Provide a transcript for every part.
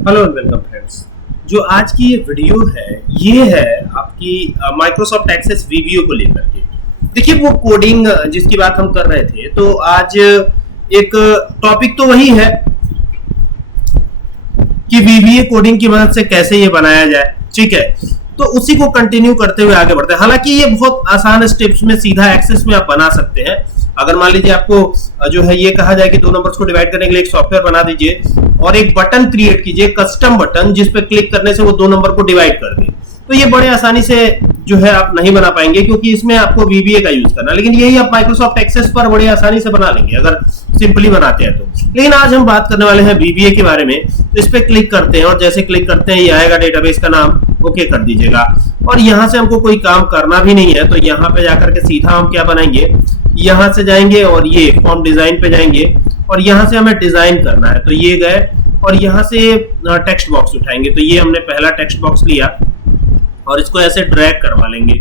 Hello and welcome friends. जो आज की ये वीडियो है ये है आपकी माइक्रोसॉफ्ट एक्सेस वीबीओ को लेकर के। देखिए वो कोडिंग जिसकी बात हम कर रहे थे, तो आज एक टॉपिक तो वही है कि वीबीए कोडिंग की मदद से कैसे ये बनाया जाए। ठीक है, तो उसी को कंटिन्यू करते हुए आगे बढ़ते हैं। हालांकि ये बहुत आसान स्टेप्स में सीधा एक्सेस में आप बना सकते हैं। अगर मान लीजिए आपको जो है ये कहा जाए कि दो नंबर्स को डिवाइड करने के लिए एक सॉफ्टवेयर बना दीजिए और एक बटन क्रिएट कीजिए, कस्टम बटन, जिस पे क्लिक करने से वो दो नंबर को डिवाइड कर दे, तो ये बड़े आसानी से जो है आप नहीं बना पाएंगे, क्योंकि इसमें आपको वीबीए का यूज करना। लेकिन यही आप माइक्रोसॉफ्ट एक्सेस पर बड़ी आसानी से बना लेंगे अगर सिंपली बनाते हैं तो। लेकिन आज हम बात करने वाले हैं वीबीए के बारे में। तो इस पे क्लिक करते हैं और जैसे क्लिक करते हैं ये आएगा डेटाबेस का नाम, ओके कर दीजिएगा। और यहाँ से हमको कोई काम करना भी नहीं है, तो यहाँ पे जाकर के सीधा हम क्या बनाएंगे, यहाँ से जाएंगे और ये फॉर्म डिजाइन पे जाएंगे और यहाँ से हमें डिजाइन करना है, तो ये गए और यहाँ से टेक्स्ट बॉक्स उठाएंगे। तो ये हमने पहला टेक्स्ट बॉक्स लिया और इसको ऐसे ड्रैग करवा लेंगे।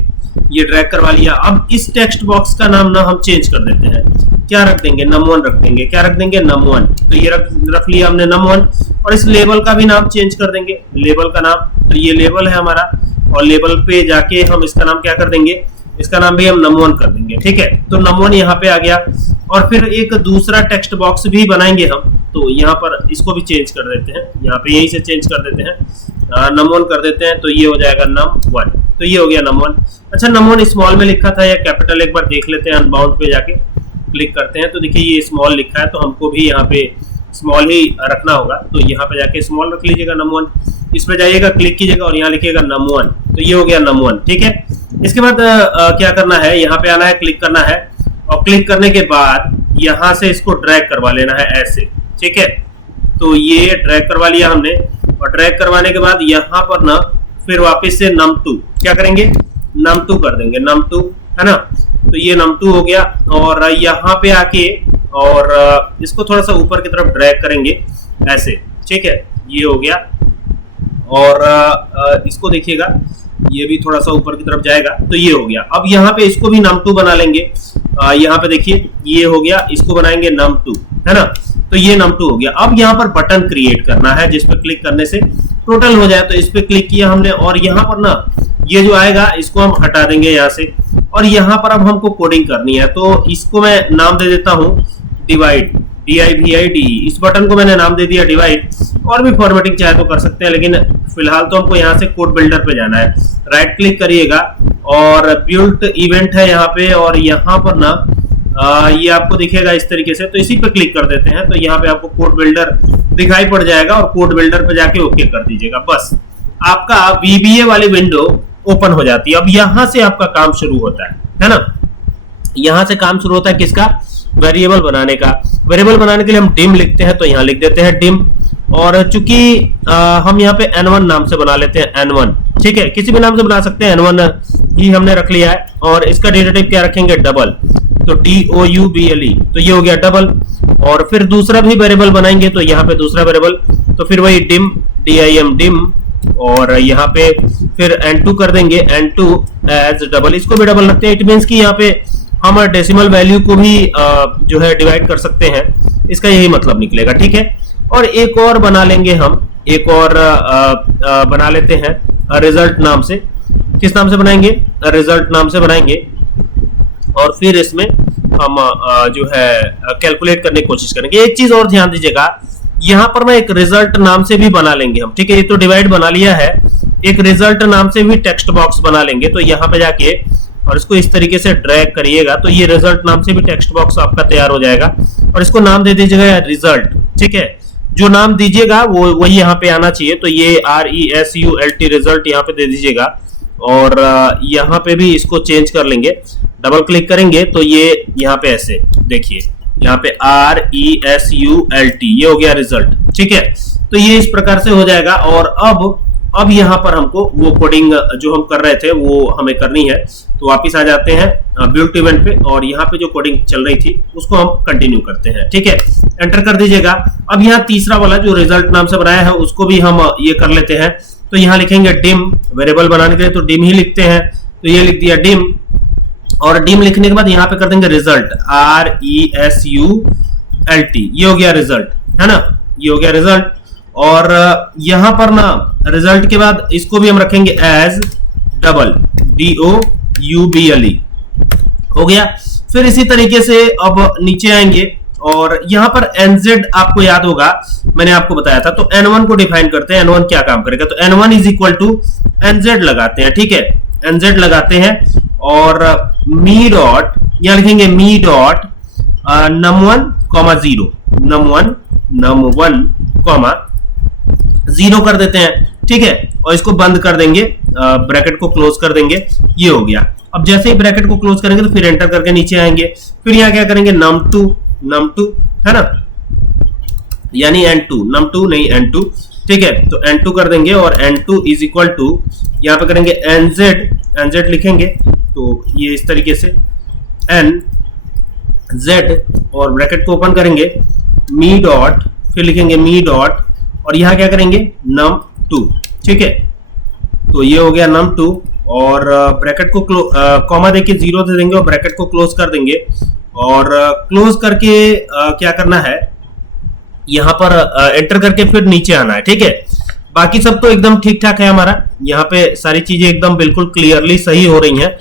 ये ड्रैग करवा लिया। अब इस टेक्स्ट बॉक्स का नाम ना हम चेंज कर देते हैं, क्या रख देंगे, num1 रख देंगे। क्या रख देंगे, num1। तो ये रख लिया हमने num1। और इस लेबल का भी नाम चेंज कर देंगे, लेबल का नाम, तो ये लेबल है हमारा और लेबल पे जाके हम इसका नाम क्या कर देंगे, इसका नाम भी हम num1 कर देंगे। ठीक है, तो num1 यहाँ पे आ गया। और फिर एक दूसरा टेक्स्ट बॉक्स भी बनाएंगे हम, तो यहाँ पर इसको भी चेंज कर देते हैं, यहाँ पे यही से चेंज कर देते हैं, num1 कर देते हैं, तो ये हो जाएगा num1। तो ये हो गया num1। अच्छा, num1 स्मॉल में लिखा था या कैपिटल, एक बार देख लेते हैं। अनबाउंड पे जाके क्लिक करते हैं तो देखिए ये स्मॉल लिखा है, तो हमको भी यहाँ पे स्मॉल ही रखना होगा। तो यहाँ पे जाके स्मॉल रख लीजिएगा num1। इस पे जाइएगा, क्लिक कीजिएगा और यहाँ लिखिएगा num1। तो ये हो गया num1। ठीक है, इसके बाद क्या करना है, यहाँ पे आना है, क्लिक करना है और क्लिक करने के बाद यहाँ से इसको ड्रैग करवा लेना है ऐसे। ठीक है, तो ये ड्रैग करवा लिया हमने और ड्रैग करवाने के बाद यहाँ पर ना फिर वापस से num2 क्या करेंगे, num2 कर देंगे, num2 है ना। तो ये num2 हो गया और यहाँ पे आके और इसको थोड़ा सा ऊपर की तरफ ड्रैग करेंगे ऐसे। ठीक है, ये हो गया। और इसको देखिएगा, ये भी थोड़ा सा ऊपर की तरफ जाएगा, तो ये हो गया। अब यहाँ पे इसको भी num2 बना लेंगे। यहाँ पे देखिए ये हो गया, इसको बनाएंगे num2, है ना। तो ये num2 हो गया। अब यहाँ पर बटन क्रिएट करना है जिस पे क्लिक करने से टोटल हो जाए, तो इस पे क्लिक किया हमने और यहाँ पर ना ये जो आएगा इसको हम हटा देंगे यहाँ से। और यहाँ पर अब हमको कोडिंग करनी है, तो इसको मैं नाम दे देता हूँ डिवाइड, DIVID। इस बटन को मैंने नाम दे दिया डिवाइड। और भी फॉर्मेटिंग चाहे तो कर सकते हैं, लेकिन फिलहाल तो हमको यहाँ से कोड बिल्डर पे जाना है। राइट क्लिक करिएगा और बिल्ट इवेंट है यहाँ पे, और यहाँ पर ना ये आपको दिखेगा इस तरीके से, तो इसी पे क्लिक कर देते हैं। तो यहाँ पे आपको कोड बिल्डर दिखाई पड़ जाएगा और कोड बिल्डर पे जाके ओके कर दीजिएगा। बस आपका VBA वाली विंडो ओपन हो जाती है। अब यहाँ से आपका काम शुरू होता है ना। यहाँ से काम शुरू होता है किसका, वेरिएबल बनाने का। वेरिएबल बनाने के लिए हम डिम लिखते हैं, तो यहाँ लिख देते हैं डिम। और चूंकि हम यहाँ पे n1 नाम से बना लेते हैं, n1। ठीक है, किसी भी नाम से बना सकते हैं, n1 ही हमने रख लिया है। और इसका डेटा टाइप क्या रखेंगे, डबल, तो DOUBLE। तो ये हो गया डबल। और फिर दूसरा भी वेरिएबल बनाएंगे, तो यहाँ पे दूसरा वेरिएबल, तो फिर वही डिम, DIM डिम। और यहाँ पे फिर n2 कर देंगे, n2 एज डबल, इसको भी डबल रखते हैं। इट मींस कि यहाँ पे हम डेसिमल वैल्यू को भी जो है डिवाइड कर सकते हैं, इसका यही मतलब निकलेगा। ठीक है, और एक और बना लेंगे हम, एक और बना लेते हैं रिजल्ट नाम से। किस नाम से बनाएंगे, रिजल्ट नाम से बनाएंगे। और फिर इसमें हम जो है कैलकुलेट करने की कोशिश करेंगे। एक चीज और ध्यान दीजिएगा, यहाँ पर ना एक रिजल्ट नाम से भी बना लेंगे हम। ठीक है, ये तो डिवाइड बना लिया है, एक रिजल्ट नाम से भी टेक्स्ट बॉक्स बना लेंगे। तो यहाँ पे जाके और इसको इस तरीके से ड्रैग करिएगा, तो ये रिजल्ट नाम से भी टेक्स्ट बॉक्स आपका तैयार हो जाएगा। और इसको नाम दे दीजिएगा रिजल्ट। ठीक है, जो नाम दीजिएगा वो वही यहाँ पे आना चाहिए। तो ये RESULT रिजल्ट यहाँ पे दे दीजिएगा। और यहाँ पे भी इसको चेंज कर लेंगे, डबल क्लिक करेंगे तो ये यहाँ पे ऐसे देखिए, यहाँ पे RESULT, ये हो गया रिजल्ट। ठीक है, तो ये इस प्रकार से हो जाएगा। और अब यहाँ पर हमको वो कोडिंग जो हम कर रहे थे वो हमें करनी है। तो वापिस आ जाते हैं बिल्ट इवेंट पे और यहाँ पे जो कोडिंग चल रही थी उसको हम कंटिन्यू करते हैं। ठीक है, एंटर कर दीजिएगा। अब यहाँ तीसरा वाला जो रिजल्ट नाम से बनाया है उसको भी हम ये कर लेते हैं। तो यहाँ लिखेंगे डिम, वेरिएबल बनाने के लिए तो डिम ही लिखते हैं, तो ये लिख दिया डिम। और डिम लिखने के बाद यहाँ पे कर देंगे रिजल्ट, RESULT, ये हो गया रिजल्ट, है ना, ये हो गया रिजल्ट। और यहां पर ना रिजल्ट के बाद इसको भी हम रखेंगे एज डबल, DOUBLE, हो गया। फिर इसी तरीके से अब नीचे आएंगे और यहां पर NZ आपको याद होगा, मैंने आपको बताया था। तो N1 को डिफाइन करते हैं, N1 क्या काम करेगा, तो N1 is equal to NZ लगाते हैं, ठीक है, NZ लगाते हैं और मी डॉट, यहां लिखेंगे मी डॉट num1 0, num1 0 कर देते हैं, ठीक है, और इसको बंद कर देंगे, ब्रैकेट को क्लोज कर देंगे, ये हो गया। अब जैसे ही ब्रैकेट को क्लोज करेंगे तो फिर एंटर करके नीचे आएंगे, फिर यहाँ क्या करेंगे num2 है ना, यानी num2 नहीं n2, ठीक है, तो n2 कर देंगे और n2 इज इक्वल टू यहाँ पे करेंगे nz लिखेंगे, तो ये इस तरीके से nz और ब्रैकेट को ओपन करेंगे, मी डॉट, फिर लिखेंगे मी डॉट और यहाँ क्या करेंगे num2, ठीक है, तो ये हो गया num2 और ब्रैकेट को कॉमा देके 0 दे देंगे और ब्रैकेट को क्लोज कर देंगे और क्लोज करके क्या करना है, यहां पर एंटर करके फिर नीचे आना है, ठीक है। बाकी सब तो एकदम ठीक ठाक है हमारा, यहाँ पे सारी चीजें एकदम बिल्कुल क्लियरली सही हो रही हैं।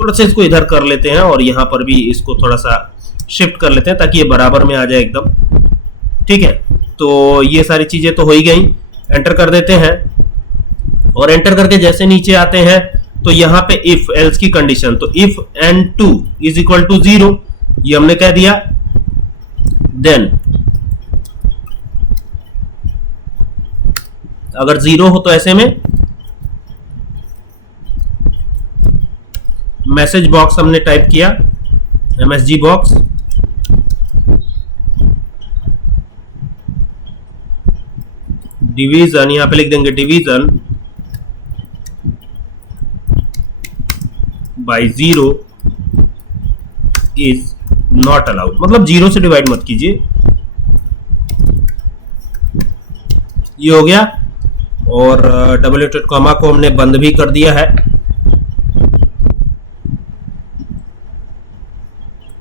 थोड़ा सा इसको इधर कर लेते हैं और यहाँ पर भी इसको थोड़ा सा शिफ्ट कर लेते हैं ताकि ये बराबर में आ जाए एकदम, ठीक है। तो ये सारी चीजें तो हो ही गई, एंटर कर देते हैं और एंटर करके जैसे नीचे आते हैं तो यहाँ पे इफ एल्स की कंडीशन, तो if n2 is equal to 0, ये हमने कह दिया, देन अगर 0 हो तो ऐसे में मैसेज बॉक्स हमने टाइप किया, MSG बॉक्स, डिवीजन, यहां पे लिख देंगे division bye 0 is not allowed, मतलब 0 से डिवाइड मत कीजिए, ये हो गया। और डबल इक्वल कॉमा को हमने बंद भी कर दिया है,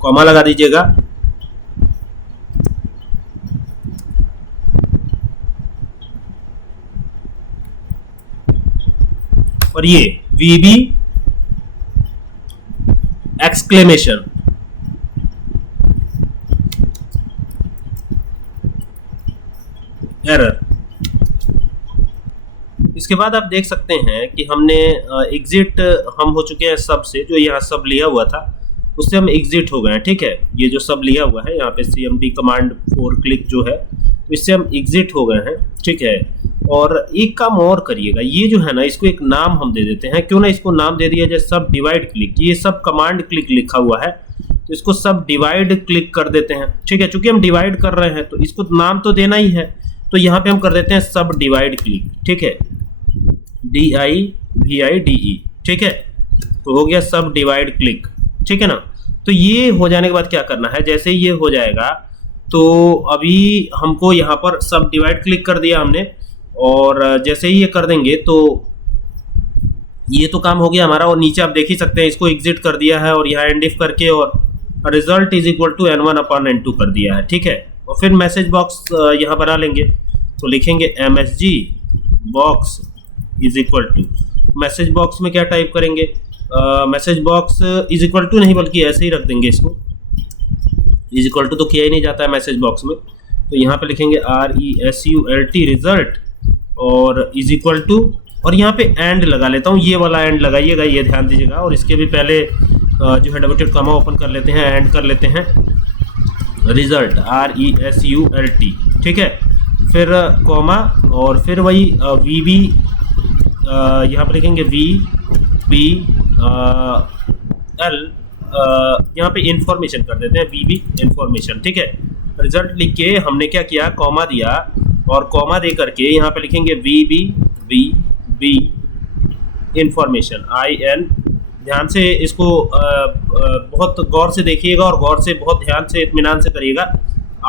कॉमा लगा दीजिएगा, और ये VB एक्सक्लेमेशन, एरर। इसके बाद आप देख सकते हैं कि हमने एग्जिट हम हो चुके हैं सब से, जो यहाँ सब लिया हुआ था उससे हम एग्जिट हो गए हैं, ठीक है। ये जो सब लिया हुआ है यहाँ पे CMD कमांड 4 क्लिक जो है, तो इससे हम एग्जिट हो गए हैं, ठीक है। और एक काम और करिएगा, ये जो है ना इसको एक नाम हम दे देते हैं, क्यों ना इसको नाम दे दिया जाए सब डिवाइड क्लिक, ये सब कमांड क्लिक लिखा हुआ है तो इसको सब डिवाइड क्लिक कर देते हैं, ठीक है। चूंकि हम डिवाइड कर रहे हैं तो इसको नाम तो देना ही है, तो यहाँ पे हम कर देते हैं सब डिवाइड क्लिक, ठीक है, DIVIDE, ठीक है। तो हो गया सब डिवाइड क्लिक, ठीक है ना। तो ये हो जाने के बाद क्या करना है, जैसे ये हो जाएगा तो अभी हमको यहाँ पर सब डिवाइड क्लिक कर दिया हमने, और जैसे ही ये कर देंगे तो ये तो काम हो गया हमारा। और नीचे आप देख ही सकते हैं इसको एग्जिट कर दिया है और यहाँ एंड इफ करके और result is equal to n1/n2 कर दिया है, ठीक है। और फिर मैसेज बॉक्स यहाँ बना लेंगे, तो लिखेंगे MSG box is equal to, message box में क्या टाइप करेंगे, message box is equal to नहीं बल्कि ऐसे ही रख देंगे इसको, इज इक्वल टू तो किया ही नहीं जाता है मैसेज बॉक्स में, तो यहाँ पे लिखेंगे RESULT रिजल्ट और इज इक्वल टू, और यहाँ पे एंड लगा लेता हूँ, ये वाला एंड लगाइएगा, ये ध्यान दीजिएगा। और इसके भी पहले जो है डबल कॉमा ओपन कर लेते हैं, एंड कर लेते हैं रिजल्ट RESULT, ठीक है। फिर कॉमा और फिर वही VB यहाँ पे लिखेंगे VBL, यहाँ पे इंफॉर्मेशन कर देते हैं, VB इंफॉर्मेशन, ठीक है। रिजल्ट लिख के हमने क्या किया, कॉमा दिया और कॉमा दे करके यहाँ पे लिखेंगे VB इंफॉर्मेशन IN। ध्यान से इसको बहुत गौर से देखिएगा और गौर से बहुत ध्यान से इत्मीनान से करिएगा,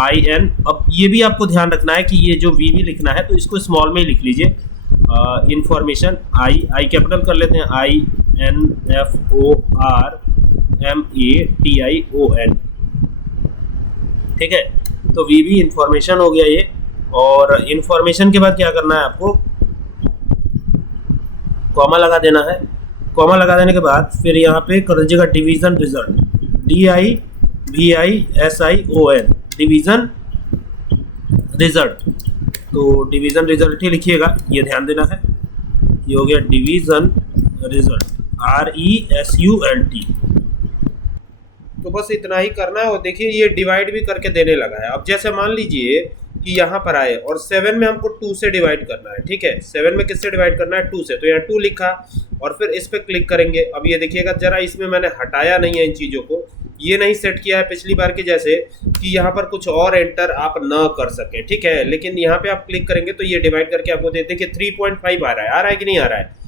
IN। अब ये भी आपको ध्यान रखना है कि ये जो VB लिखना है तो इसको स्मॉल में ही लिख लीजिए, इंफॉर्मेशन I कैपिटल कर लेते हैं, INFORMATION, ठीक है। तो VB इंफॉर्मेशन हो गया ये, और इंफॉर्मेशन के बाद क्या करना है आपको, कॉमा लगा देना है। कॉमा लगा देने के बाद फिर यहाँ पे कर दीजिएगा division result, DIVISION, division result. तो डिवीजन रिजल्ट ही लिखिएगा, ये ध्यान देना है। ये हो गया डिवीजन रिजल्ट, RESULT। तो बस इतना ही करना है। और देखिए ये डिवाइड भी करके देने लगा है। अब जैसे मान लीजिए कि यहाँ पर आए और 7 में हमको 2 से डिवाइड करना है, ठीक है। 7 में किससे डिवाइड करना है, 2 से। तो यहाँ 2 लिखा और फिर इस पर क्लिक करेंगे। अब ये देखिएगा जरा, इसमें मैंने हटाया नहीं है इन चीज़ों को, ये नहीं सेट किया है पिछली बार के जैसे कि यहाँ पर कुछ और एंटर आप ना कर सके, ठीक है। लेकिन यहाँ पे आप क्लिक करेंगे तो ये डिवाइड करके आपको देखिए 3.5 आ रहा है कि नहीं आ रहा है।